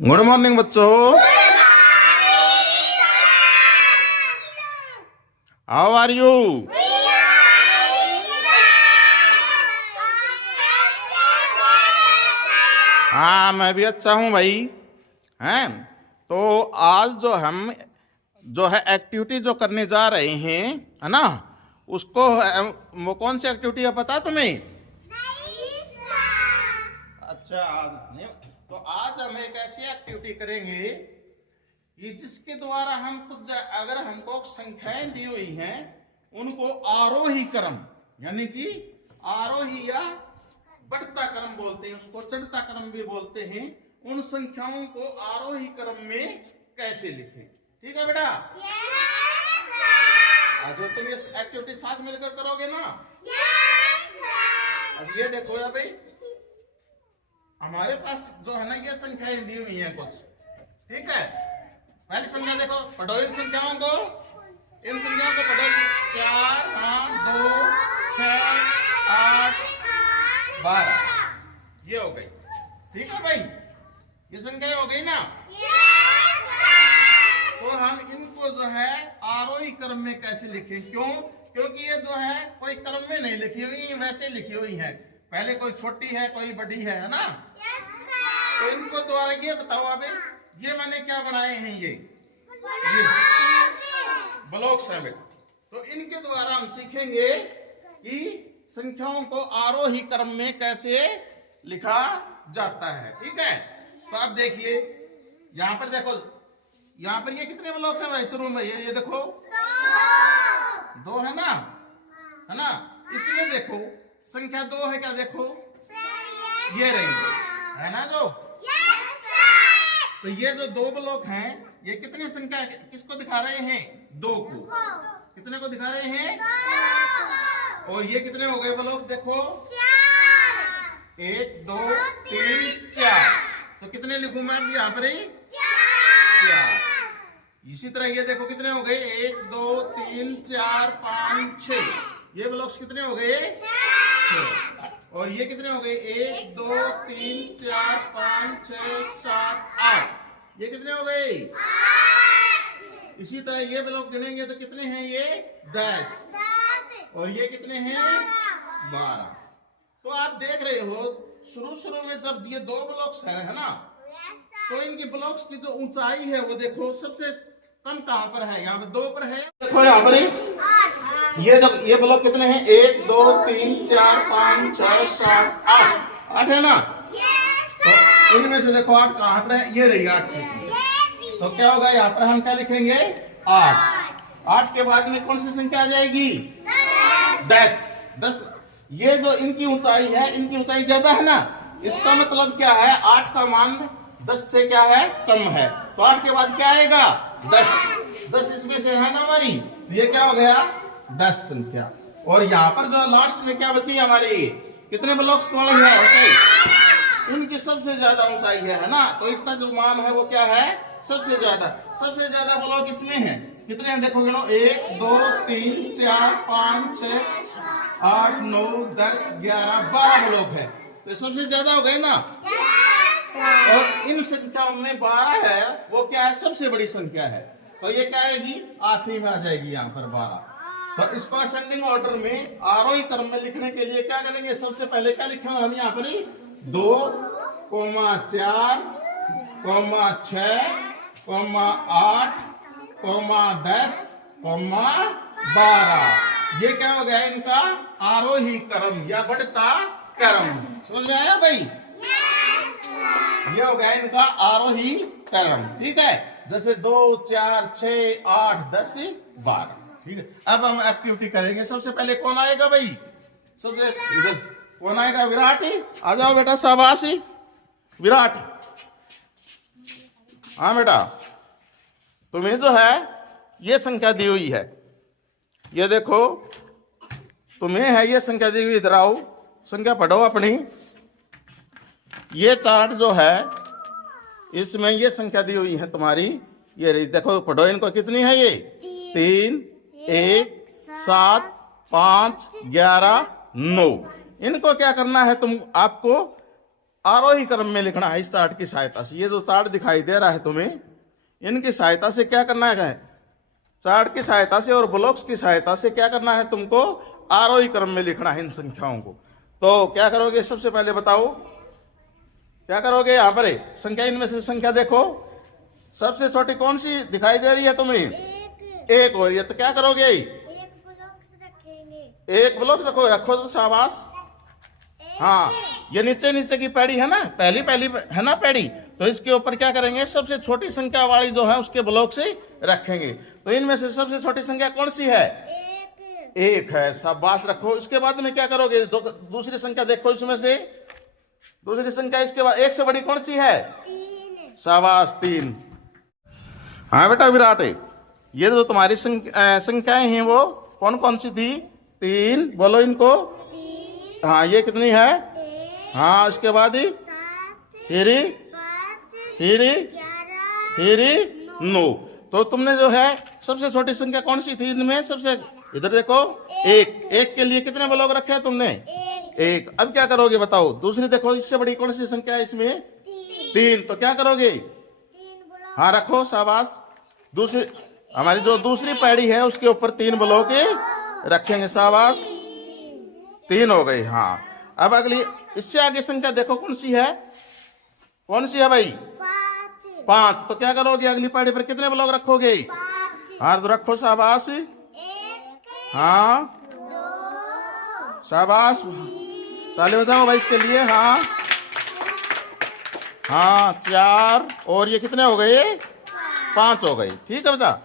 Good morning बच्चों। How are you? हाँ, मैं भी अच्छा हूँ भाई। हैं तो आज जो है एक्टिविटी जो करने जा रहे हैं, है ना, उसको वो कौन सी एक्टिविटी है पता तुम्हें? अच्छा, नहीं, तो आज हम एक ऐसी एक्टिविटी करेंगे कि जिसके द्वारा हम कुछ अगर हमको संख्याएं दी हुई हैं उनको आरोही क्रम यानी कि आरोही या बढ़ता क्रम बोलते हैं, उसको चढ़ता क्रम भी बोलते हैं। उन संख्याओं को आरोही क्रम में कैसे लिखें, ठीक है बेटा? आज तुम ये एक्टिविटी साथ मिलकर करोगे ना? अब ये देखो यार भाई, हमारे पास जो है ना ये संख्याएं दी हुई हैं कुछ, ठीक है? पहली संख्या देखो, पढ़ो इन संख्याओं को, पढ़ो। 4, 2, 6, 8, 12 ये हो गई, ठीक है भाई? ये संख्या हो गई ना? तो हम इनको जो है आरोही क्रम में कैसे लिखें? क्योंकि ये जो है कोई क्रम में नहीं लिखी हुई, वैसे लिखी हुई है। पहले कोई छोटी है कोई बड़ी है ना? तो इनको द्वारा ये बताओ अबे, ये मैंने क्या बनाए हैं? ये ब्लॉक्स हैं बेटा। तो इनके द्वारा हम सीखेंगे कि संख्याओं को आरोही क्रम में कैसे लिखा जाता है, ठीक है? तो अब देखिए यहाँ पर देखो, यहाँ पर ये कितने ब्लॉक्स हैं भाई शुरू में? ये देखो 2 है ना, है ना? इसमें देखो संख्या 2 है क्या? देखो ये रही है ना 2। तो ये जो 2 ब्लॉक हैं ये कितनी संख्या किसको दिखा रहे हैं? 2 को। कितने को दिखा रहे हैं? और ये कितने हो गए ब्लॉक? देखो 1 2 3 4। तो कितने लिखूं मैं यहाँ पर? 4। इसी तरह ये देखो कितने हो गए? 1 2 3 4 5 6। ये ब्लॉक्स कितने हो गए? 6। और ये कितने हो गए? 1 2 3 4 5 6 7 8। ये कितने हो गए? 8। इसी तरह ये ब्लॉक गिनेंगे तो कितने हैं? ये 10। और ये कितने हैं? 12। तो आप देख रहे हो शुरू में जब ये 2 ब्लॉक्स है ना, तो इनकी ब्लॉक्स की जो ऊंचाई है वो देखो सबसे कम कहां पर है? यहाँ पर 2 पर है। देखो यहाँ पर ये ब्लॉक कितने हैं? 1 2 3 4 5 6 7 8। 8 है ना? तो इनमें से देखो 8 कहां पर है? ये रही 8। तो क्या होगा? यहाँ पर हम क्या लिखेंगे? 8। 8 के बाद में कौन सी संख्या आ जाएगी? 10। ये जो इनकी ऊंचाई है, इनकी ऊंचाई ज्यादा है ना, इसका मतलब क्या है? 8 का मान 10 से क्या है? कम है। तो 8 के बाद क्या आएगा? 10 इसमें से है ना हमारी, ये क्या हो गया? 10 संख्या। और यहाँ पर जो लास्ट में क्या बची हमारी? कितने ब्लॉक्स कौन है ऊंचाई? उनकी सबसे ज्यादा ऊंचाई है ना? तो इसका जो मान है वो क्या है? सबसे ज्यादा ब्लॉक इसमें है। कितने हैं देखो गिनो? 1 2 3 4 5 6 8 9 10 11 12 ब्लॉक है। तो सबसे ज्यादा हो गए ना? और इन संख्याओं में 12 है वो क्या है? सबसे बड़ी संख्या है। तो ये क्या आएगी? आखिरी में आ जाएगी यहाँ पर 12। तो इसको असेंडिंग ऑर्डर में आरोही क्रम में लिखने के लिए क्या करेंगे? सबसे पहले क्या लिखेंगे हम यहाँ पर? 2 4 6 8 10 12। ये क्या हो गया? इनका आरोही क्रम या बढ़ता क्रम। समझ में आया भाई? ये हो गया इनका आरोही क्रम, ठीक है? जैसे 2 4 6 8 10 12, ठीक है? अब हम एक्टिविटी करेंगे। सबसे पहले कौन आएगा भाई? सबसे इधर कौन आएगा? विराट। आ जाओ बेटा, शाबाशी विराट। हाँ बेटा, तुम्हें जो है ये संख्या दी हुई है, ये देखो तुम्हें है ये संख्या दी हुई। इधर आओ, संख्या पढ़ो अपनी। ये चार्ट जो है इसमें ये संख्या दी हुई है तुम्हारी, ये देखो पढ़ो इनको। कितनी है ये? 3 1 7 5 11 9। इनको क्या करना है? आपको आरोही क्रम में लिखना है इस चार्ट की सहायता से। ये जो चार्ट दिखाई दे रहा है तुम्हें, इनकी सहायता से क्या करना है, चार्ट की सहायता से और ब्लॉक्स की सहायता से क्या करना है तुमको, आरोही क्रम में लिखना है इन संख्याओं को। तो क्या करोगे, सबसे पहले बताओ क्या करोगे। यहां पर संख्या, इनमें से संख्या देखो, सबसे छोटी कौन सी दिखाई दे रही है तुम्हें, एक हो रही है। तो क्या करोगे, एक ब्लॉक रखो, रखो तो शाबाश। हाँ, ये नीचे नीचे की पैड़ी है ना, पहली पहली है ना पैड़ी, तो इसके ऊपर क्या करेंगे, सबसे छोटी संख्या वाली जो है उसके ब्लॉक से रखेंगे। तो इनमें से सबसे छोटी संख्या कौन सी है, एक है, शाबाश रखो। इसके बाद में क्या करोगे, दूसरी संख्या देखो, इसमें से दूसरी संख्या इसके बाद एक से बड़ी कौन सी है, शाबाश, 3। हाँ बेटा विराट, ये जो तुम्हारी संख्याएं हैं वो कौन कौन सी थी, 3, बोलो इनको। हाँ, ये कितनी है, हाँ, इसके बाद ही फिर 9। तो तुमने जो है सबसे छोटी संख्या कौन सी थी इनमें, सबसे इधर देखो, एक के लिए कितने ब्लॉक रखे हैं तुमने, एक। अब क्या करोगे बताओ, दूसरी देखो, इससे बड़ी कौन सी संख्या है इसमें, 3। तो क्या करोगे, हाँ रखो, शाबाश। दूसरी हमारी जो दूसरी पैड़ी है उसके ऊपर 3 ब्लॉक रखेंगे, शाबाश, 3 हो गई। हाँ, अब अगली इससे आगे संख्या देखो कौन सी है, कौन सी है भाई, 5। तो क्या करोगे, अगली पैड़ी पर कितने ब्लॉक रखोगे, हाँ तो रखो, शाबाश, हाँ शाबाश, ताली बजाओ भाई इसके लिए। हाँ हाँ, 4, और ये कितने हो गए, 5 हो गई, ठीक है बेटा।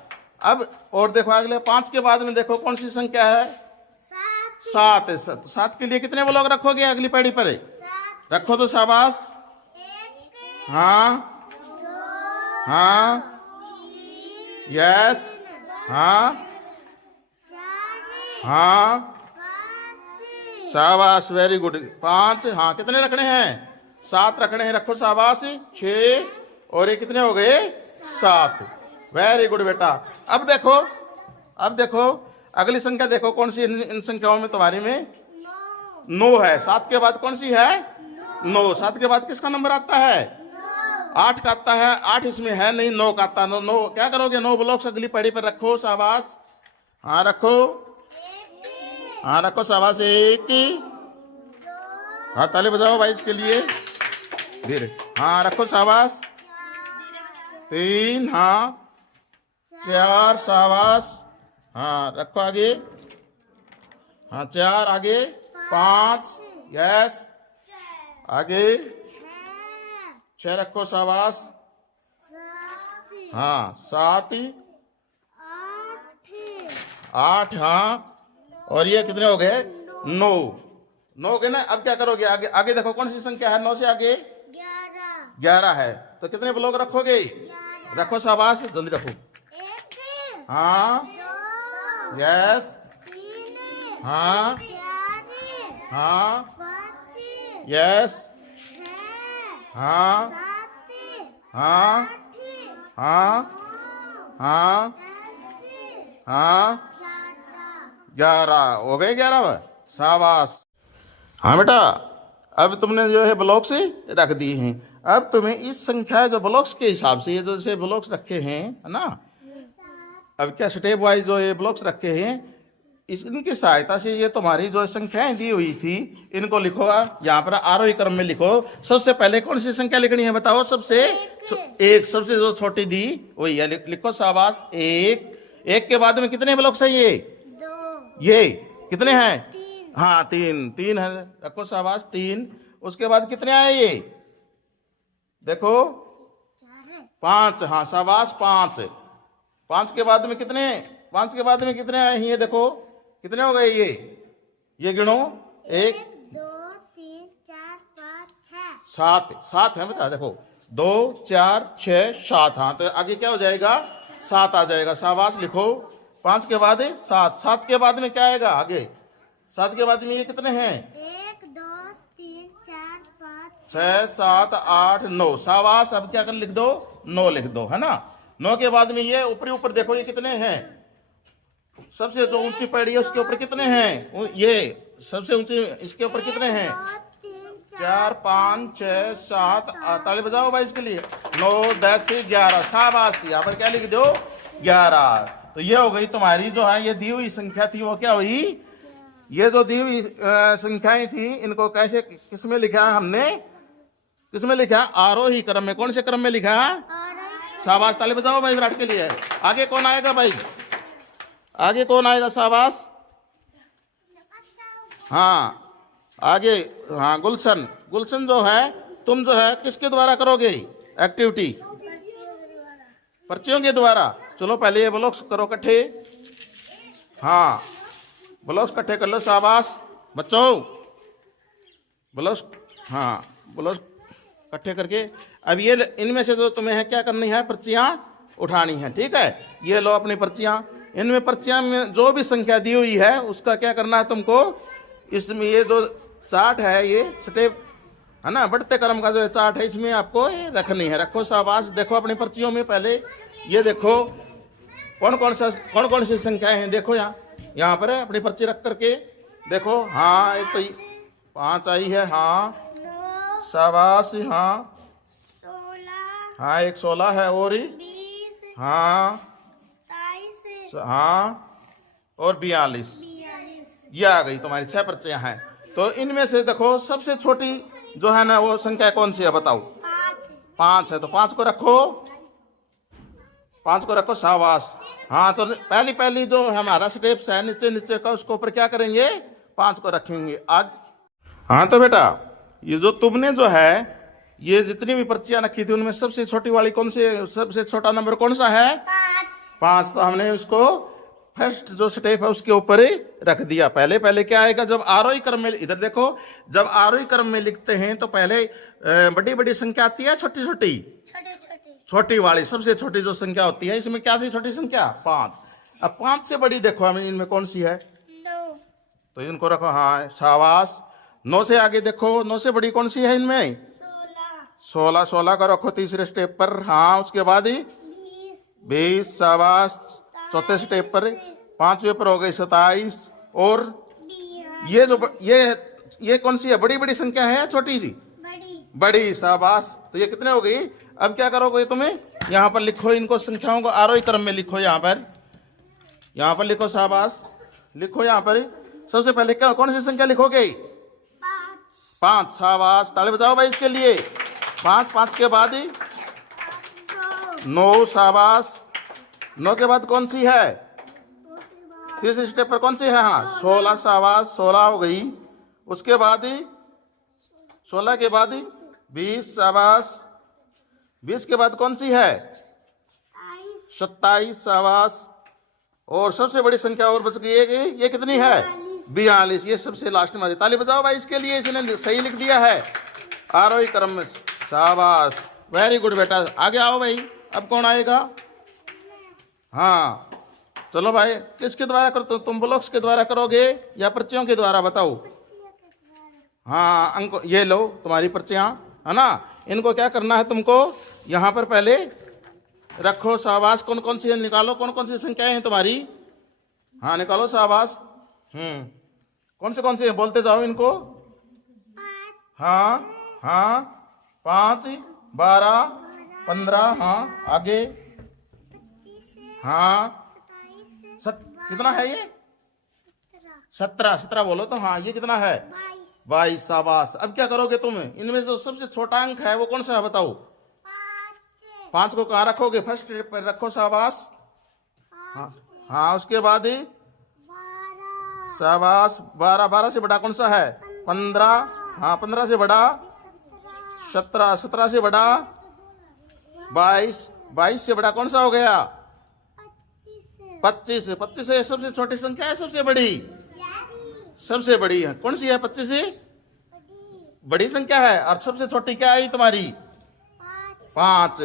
अब और देखो अगले 5 के बाद में देखो कौन सी संख्या है, 7 है। तो 7 के लिए कितने ब्लॉक रखोगे अगली पैड़ी पर, रखो तो शाबाश, हाँ हाँ, यस, हाँ हाँ, शाबाश, वेरी गुड, 5। हाँ, कितने रखने हैं, 7 रखने हैं, रखो शाबाश, 6, और ये कितने हो गए, 7, वेरी गुड बेटा। अब देखो अगली संख्या देखो कौन सी इन संख्याओं में तुम्हारी में, 9 है। 7 के बाद कौन सी है, 9। 7 के बाद किसका नंबर आता है, 8 का आता है। 8 इसमें है नहीं, 9 का आता है। 9 क्या करोगे, 9 ब्लॉक्स अगली पैड़ी पर रखो, शाबाश, हाँ रखो, हाँ रखो, शाबाश, 1। हाँ, ताली बजाओ भाई इसके लिए, धीरे, हाँ रखो, शाबाश, 3, हाँ 4, शाबाश, हाँ रखो आगे, हाँ 4, आगे 5, यस, आगे 6 रखो, शाबाश, हाँ 7, 8, हाँ, और ये कितने हो गए, 9 के ना। अब क्या करोगे, आगे देखो कौन सी संख्या है, 9 से आगे 11 है। तो कितने ब्लॉक रखोगे, रखो, शाबाश, जल्दी रखो, हाँ यस, हाँ हाँ, यस, हाँ हाँ हाँ हाँ हाँ, 11 हो गए, 11, शाबाश। हाँ बेटा, अब तुमने जो है ब्लॉक्स रख दिए हैं। अब तुम्हें इस संख्या जो ब्लॉक्स के हिसाब से, ये जो जैसे ब्लॉक्स रखे हैं, है ना, अब क्या स्टेप वाइज जो ये ब्लॉक्स रखे हैं, इनकी सहायता से ये तुम्हारी जो संख्याएं दी हुई थी इनको लिखो, यहाँ पर आरोही क्रम में लिखो। सबसे पहले कौन सी संख्या लिखनी है बताओ, सबसे एक, सबसे जो छोटी दी वही है, लिखो, शाबाश, 1 के बाद में कितने ब्लॉक्स है, ये कितने हैं, हाँ 3 है, रखो, शाबाश, 3। उसके बाद कितने आए, ये देखो 5, हाँ शाबाश, 5 के बाद में कितने, 5 के बाद में कितने आए हैं, ये देखो कितने हो गए, ये गिनो, 1 2 3 4 5 6, 7 है बेटा, देखो 2 4 6 7, हाँ तो आगे क्या हो जाएगा, 7 आ जाएगा, शाबाश, लिखो। 5 के बाद 7 के बाद में क्या आएगा आगे, 7 के बाद में ये कितने हैं, 1 2 3 4 5 6 7 8 9, शाबाश। अब क्या कर लिख दो, 9 लिख दो, है ना। 9 के बाद में ये ऊपर देखो, ये कितने हैं, सबसे जो ऊंची पैड़ी है उसके ऊपर कितने हैं, ये सबसे ऊंची, इसके ऊपर कितने हैं, 2 3 4 5 6 7 ताली बजाओ भाई इसके लिए। 9 10 11 शाबाश। यहाँ पर क्या लिख दो 11। तो ये हो गई तुम्हारी जो है ये दी हुई संख्या थी वो क्या हुई, ये जो दी हुई संख्याएं थी इनको कैसे किसमें लिखा है हमने, किसमें लिखा आरोही क्रम में। कौन से क्रम में लिखा है? शाबाश ताली बजाओ भाई विराट के लिए। आगे कौन आएगा भाई, आगे कौन आएगा? शाबाश। हाँ आगे, हाँ गुलशन। गुलशन जो है तुम जो है किसके द्वारा करोगे एक्टिविटी? पर्चियों के द्वारा। चलो पहले ये ब्लॉक्स करो इकट्ठे। हाँ ब्लॉक्स इकट्ठे कर लो। शाबाश बच्चों ब्लॉक्स, हाँ ब्लॉक्स इकट्ठे करके अब ये इनमें से जो तुम्हें है क्या करनी है, पर्चियाँ उठानी है। ठीक है, ये लो अपनी पर्चियाँ। इनमें पर्चियाँ में जो भी संख्या दी हुई है उसका क्या करना है तुमको, इसमें ये जो चार्ट है ये स्टेप है ना, बढ़ते क्रम का जो चार्ट है इसमें आपको ये रखनी है। रखो शाबाश। देखो अपनी पर्चियों में पहले ये देखो कौन कौन सी संख्याएं हैं। देखो यहाँ पर अपनी पर्ची रख करके देखो। हाँ एक तो 5 आई है। हाँ शाबाश। हाँ 16, हाँ एक 16 है और 20, हाँ 27, हाँ और 42। ये आ गई तुम्हारी 6 पर्चियां हैं। तो इनमें से देखो सबसे छोटी जो है ना वो संख्या कौन सी है बताओ? 5 है। तो 5 को रखो, 5 को रखो। शाबाश। हाँ तो पहली जो हमारा स्टेप्स है नीचे नीचे का उसको ऊपर क्या करेंगे, 5 को रखेंगे आज। हाँ तो बेटा ये जो तुमने जो है ये जितनी भी पर्चियां रखी थी उनमें सबसे छोटी वाली कौन सी, सबसे छोटा नंबर कौन सा है? 5। तो हमने उसको फर्स्ट जो स्टेप है उसके ऊपर ही रख दिया। पहले क्या आएगा जब आरोही क्रम में, इधर देखो जब आरोही क्रम में लिखते हैं तो पहले बड़ी बड़ी संख्या आती है, छोटी छोटी छोटी वाली सबसे छोटी जो संख्या होती है इसमें क्या थी छोटी संख्या? 5। अब 5 से बड़ी देखो हमें इनमें कौन सी है? 9। तो इनको रखो। हाँ शाबाश। 9 से आगे देखो 9 से बड़ी कौन सी है इनमें? 16 का रखो तीसरे स्टेप पर। हाँ उसके बाद ही 20। शाबाश। चौथे स्टेप पर 5वें पर हो गई 27 और ये जो ये कौन सी है, बड़ी बड़ी संख्या है छोटी सी? बड़ी। शाबाश। तो ये कितने हो गई? अब क्या करोगे तुम्हें यहाँ पर लिखो इनको संख्याओं को आरोही क्रम में लिखो। यहाँ पर लिखो। शाबाश लिखो। यहाँ पर सबसे पहले क्या कौन सी संख्या लिखोगे? 5। शाबाश ताली बजाओ भाई इसके लिए। 5 के बाद ही 9। शाबाश। 9 के बाद कौन सी है? तीसरे स्टेप पर कौन सी है? हाँ 16। शाबाश 16 हो गई। उसके बाद ही 16 के बाद ही 20। शाबाश। 20 के बाद कौन सी है? 27। शाबाश। और सबसे बड़ी संख्या और बच गई ये कितनी है? 42। ये सबसे लास्ट में। ताली बजाओ भाई इसके लिए, इसने सही लिख दिया है आरोही क्रम में। शाबाश वेरी गुड बेटा। आगे आओ भाई। अब कौन आएगा? हाँ चलो भाई किसके द्वारा करो? तुम ब्लॉक्स के द्वारा करोगे या पर्चियों के द्वारा बताओ? हाँ अंक ये लो तुम्हारी पर्चियाँ है ना। इनको क्या करना है तुमको यहाँ पर पहले रखो। शाबाश। कौन कौन सी निकालो, कौन सी संख्याएं हैं तुम्हारी? हाँ निकालो। शाबाश। कौन से बोलते जाओ इनको। हाँ 5 12 15। हाँ आगे। हाँ कितना है ये? 17 बोलो तो। हाँ ये कितना है? 22। शाबाश। अब क्या करोगे तुम? इनमें से जो सबसे छोटा अंक है वो कौन सा है बताओ? 5 को कहाँ रखोगे? फर्स्ट पर रखो। शाबाश। हाँ उसके बाद ही शाबाश 12 से बड़ा कौन सा है? 15। हाँ 15 से बड़ा 17 से बड़ा 22 से बड़ा कौन सा हो गया? 25 से सबसे छोटी संख्या है सबसे बड़ी? सबसे बड़ी है कौन सी है? 25 से बड़ी संख्या है। और सबसे छोटी क्या आई तुम्हारी? 5।